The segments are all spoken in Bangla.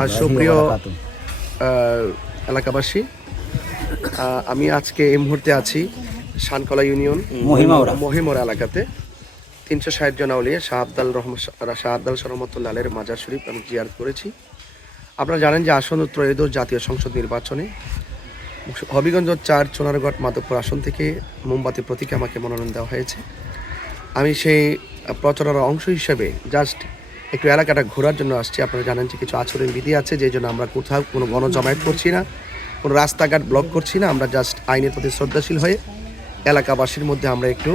আর সুপ্রিয় এলাকাবাসী, আমি আজকে এই মুহূর্তে আছি শানকলা ইউনিয়ন মহিমরা এলাকাতে 360 জন আউলিয়া শাহ আবদাল রহমতুল্লাহ আলের মাজার শরীফ আমি জিয়ারত করেছি। আপনারা জানেন যে আসন্ন ত্রয়োদশ জাতীয় সংসদ নির্বাচনে হবিগঞ্জ 4 চুনারগড় মাধবপুর আসন থেকে মোমবাতি প্রতীকে আমাকে মনোনয়ন দেওয়া হয়েছে। আমি সেই প্রচারের অংশ হিসেবে জাস্ট একটু এলাকাটা ঘোরার জন্য আসছি। আপনারা জানেন যে কিছু আচরণ বিধি আছে, যেই জন্য আমরা কোথাও কোনো গণজমায়েত করছি না, কোনো রাস্তাঘাট ব্লক করছি না। আমরা জাস্ট আইনের প্রতি শ্রদ্ধাশীল হয়ে এলাকাবাসীর মধ্যে আমরা একটু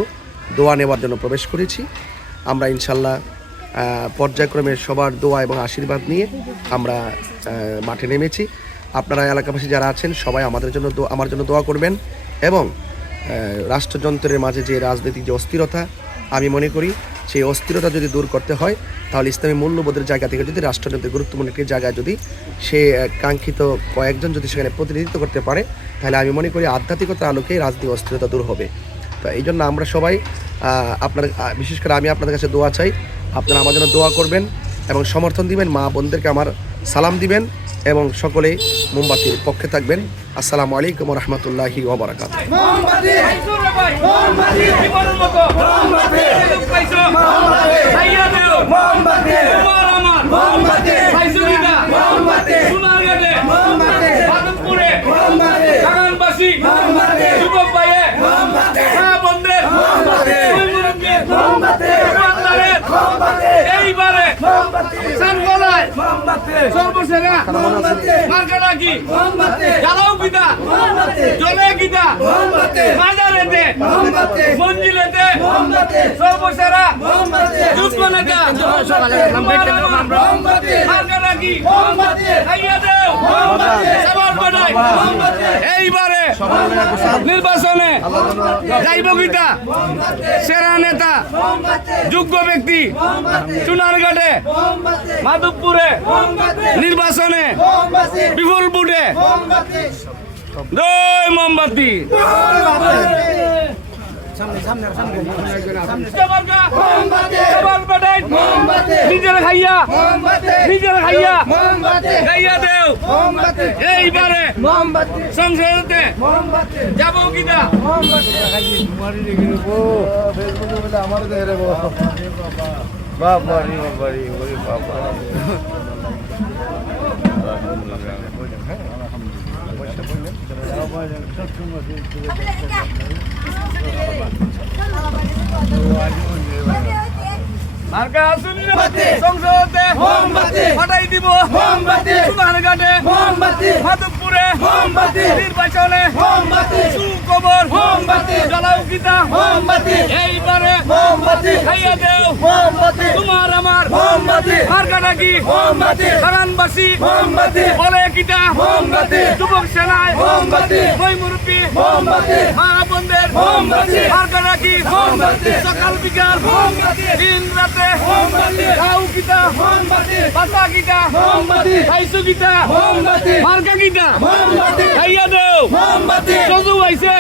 দোয়া নেওয়ার জন্য প্রবেশ করেছি। আমরা ইনশাল্লাহ পর্যায়ক্রমে সবার দোয়া এবং আশীর্বাদ নিয়ে আমরা মাঠে নেমেছি। আপনারা এলাকাবাসী যারা আছেন সবাই আমার জন্য দোয়া করবেন এবং রাষ্ট্রযন্ত্রের মাঝে যে রাজনৈতিক যে অস্থিরতা, আমি মনে করি সেই অস্থিরতা যদি দূর করতে হয় তাহলে ইসলামী মূল্যবোধের জায়গা থেকে যদি রাষ্ট্রযন্ত্রের গুরুত্বপূর্ণ একটি জায়গায় যদি সে কাঙ্ক্ষিত কয়েকজন যদি সেখানে প্রতিনিধিত্ব করতে পারে, তাহলে আমি মনে করি আধ্যাত্মিকতার আলোকে রাজনৈতিক অস্থিরতা দূর হবে। তো এই জন্য আমরা সবাই বিশেষ করে আমি আপনাদের কাছে দোয়া চাই, আপনারা আমার জন্য দোয়া করবেন এবং সমর্থন দিবেন, মা বোনদেরকে আমার সালাম দিবেন এবং সকলে মোমবাতির পক্ষে থাকবেন। আসসালামু আলাইকুম ওয়া রাহমাতুল্লাহি ওয়া বারাকাতুহু। সর্বসেরা মার্কাটা কি জ্বালাও গীতা জলে গীতা মাজারেতে মঞ্জিলেতে সর্বসেরা যুদ্ধ নেতা মার্কাটা কি খাইয়া দেও সবার বাড়াই। এইবারে নির্বাচনে যাইব গীতা সেরা নেতা যোগ্য ব্যক্তি চুনারঘাটে মাধবপুরে নির্বাচনে বিপুল বুটে জয় মোমবাতি। নিজের খাইয়া খাইয়া দেও। এইবারে সংসদে যাব কিনা বাবারি বাবারি ওরে বাবা মার্কা শুনলে সংসদে ফাটাই দিব চুনারঘাটে মাধবপুরে নির্বাচনে সুখবর জ্বালাও গীতা এইবারে খাইয়া দেও তোমার আমার মার্কাটা কি কারণবাসী বলে গীতা যুবক সেনায় ওই মুরব্বী মা বোনদের মার্কাটা কি সকাল বিকাল দিন রাতে খাও গীতা পাতা গীতা খাইছো গীতা মার্কা গীতা খাইয়া দেও সজু হয়েছে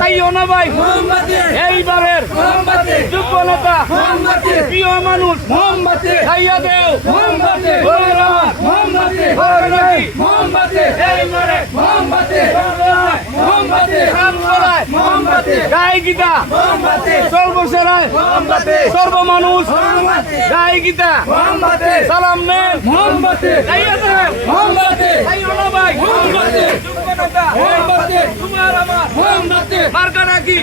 খাইও না ভাই। এইবারের যোগ্য নেতা প্রিয় মানুষ খাইয়া দেও গাই গীতা সর্বসেরায় সর্বমানুষ গাই গীতা সালাম নেন খাইয়া দেও খাইও না ভাই। তোমার আমার মার্কাটা কি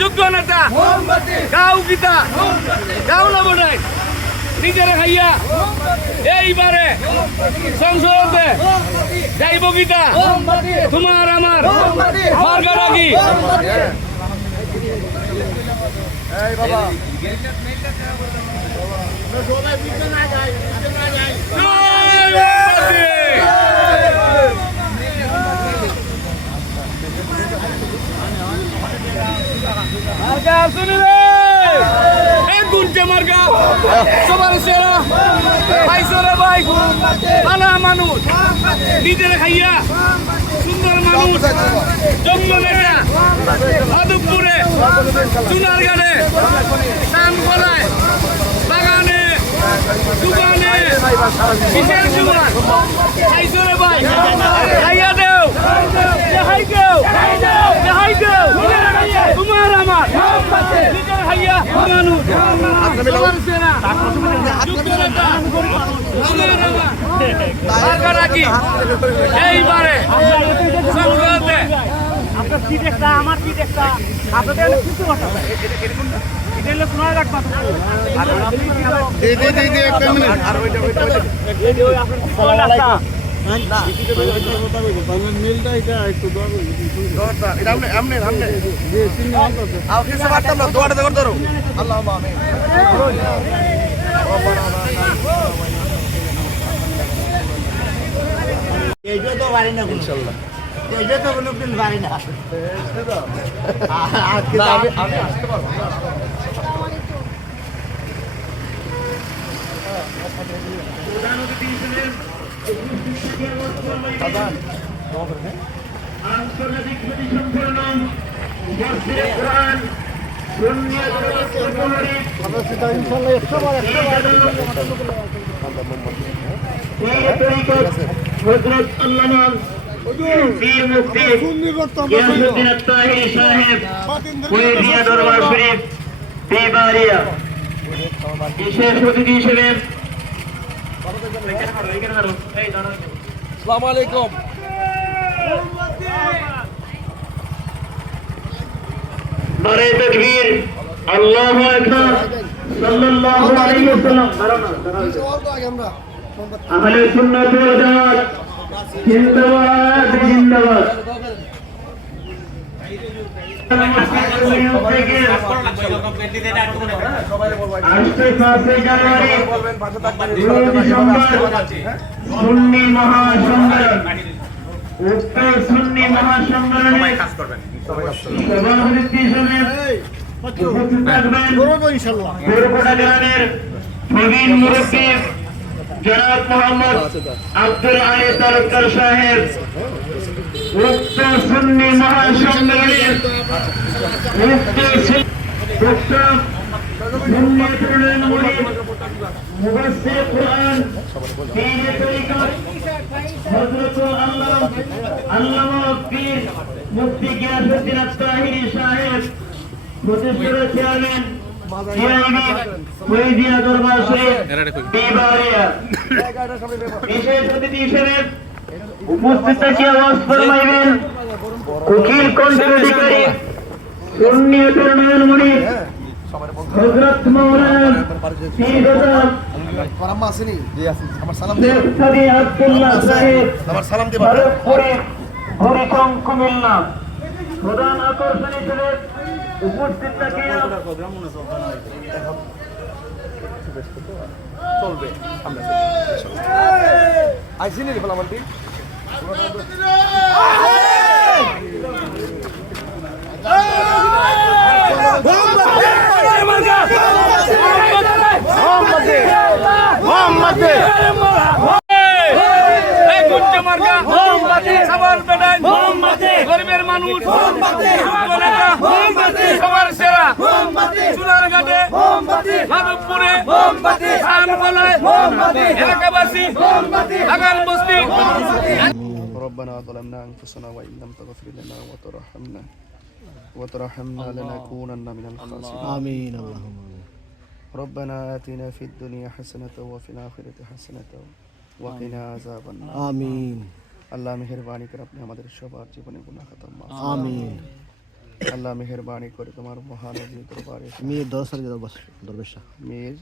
যোগ্য নেতা গাও গীতা গাও না বোঝাই নিজের খাইয়া এইবারে সংসদে যাইব গীতা তোমার আমার মার্কাটা কি শুনিলে মার্কা সবার সেরা ভাইসরে ভাই ভালো মানুষ নিজের খাইয়া সুন্দর মানুষ জঙ্গল নেতা মাধবপুরে চুনারঘাটে শানকলায় বাগানে জুবানে কিসের জুবান খাইছো রে ভাই খাইয়া দেও দেখাই দেও দেখাই দেও তোমার আমার নিজের খাইয়া মানুষ তোমার সেনা যুদ্ধনেতা তোমার আমার আগারাকি এইবারে সংসদে আপনার সিট একটা আমার সিট একটা আপনাদের কিছু কথা এটা হলো শোনা রাখবা একটা মিনিট আর ওইটা মিলটা এটা একটু দোয়া করবি এটা আমনে আও কিছু পারতাম না দোয়াটা করতে পারো আল্লাহ আমিন এইটা তো বাড়ি না ইনশাআল্লাহ এইটা তো কোনো দিন বাড়ি না আমি আসতে পারবো আন্তর্জাতিক প্রতিসম্পন্ন মসজিদে কোরআন হযরত আল্লামা পীর মুফতি গিয়াসউদ্দিন আত্তাহিরি সাহেব কুয়েতিয়া দরবার শরীফ বিবারিয়া বিশেষ অতিথি হিসেবে আসসালামু আলাইকুম নারে তাকবীর আল্লাহু আকবার সাল্লাল্লাহু আলাইহি ওয়াসাল্লাম আহলে সুন্নাত ওয়াল জামাত জিন্দাবাদ জিন্দাবাদ আজকে 5 জানুয়ারি সুন্নি মহাসম্মেলন উক্ত সুন্নি মহাসম্মেলনে সভাপতি হিসেবে উপস্থিত থাকবেন গোরকোটা গ্রামের প্রবীণ মুরব্বী জনাব মোহাম্মদ আব্দুল আলী তালুকদার সাহেব উক্ত সুন্নি মহাসম্মেলনের উক্ত সুন্নি তরুণ মুরিদ মুফাসসির কোরআন পীর তরিকত হযরত আল্লামা পীর মুফতি গিয়াসউদ্দিন আত্তাহিরি সাহেব প্রতিষ্ঠাতা চেয়ারম্যান কুয়েতিয়া দরবার শরীফ বিবারিয়া বিশেষ অতিথি হিসেবে উপস্থিত থেকে আওয়াজ ফরমাইবেন উকিল কণ্ঠের অধিকারী সুন্নি তরুণ মুরিদ হযরত মাওলানা পীর আম্মা আসেনি জি আছে আমার সালাম শেখ সাদি আব্দুল্লাহ সাহেব আমার সালাম দিবা ভারতপুরে হরিকম কুমিল্লা প্রধান আকর্ষণ হিসেবে উপস্থিত থেকে চলবে আমরা আইসিনি রে ফলামান দি গরিবের মানুষ সবার সেরা চুলার ঘাটে মাধবপুরে এলাকাবাসী বাগান বস্তি ربنا ظلمنا أنفسنا وإن لم تغفر لنا وترحمنا لنكونن من الخاسرين আমিন আল্লাহুম্মা ربنا آتنا في الدنيا حسنة وفي الآخرة حسنة وقنا عذاب النار আমিন আল্লাহ মেহেরবানি করে আপনি আমাদের সবার জীবনে গুনাহ খাতা মাফ করুন। আমিন আল্লাহ মেহেরবানি করে তোমার মহানবী দরবারে মীর দরসালি দরবেশা মীর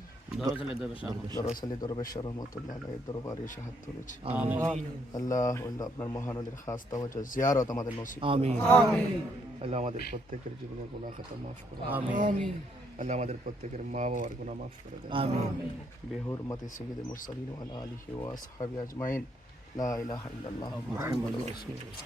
দরসালি দরবেশ রহমাতুল্লাহ আলাইহির দরবারে হাত তুলেছি আল্লাহ আপনার মহানবীর খাস তাওয়াজ্জু জিয়ারত আমাদের নসিব করুন। আমিন আল্লাহ আমাদের প্রত্যেকের জীবনে গুনাহ খাতা মাফ করুন। আমিন আল্লাহ আমাদের প্রত্যেকের মা বাবার গুনাহ মাফ করে দেন। আমিন বিহুরমতি সাইয়্যিদুল মুরসালিন ওয়া আলা আলিহি ওয়া আসহাবিহি আজমাইন লা ইলাহা ইল্লাল্লাহ মুহাম্মাদুর রাসূলুল্লাহ।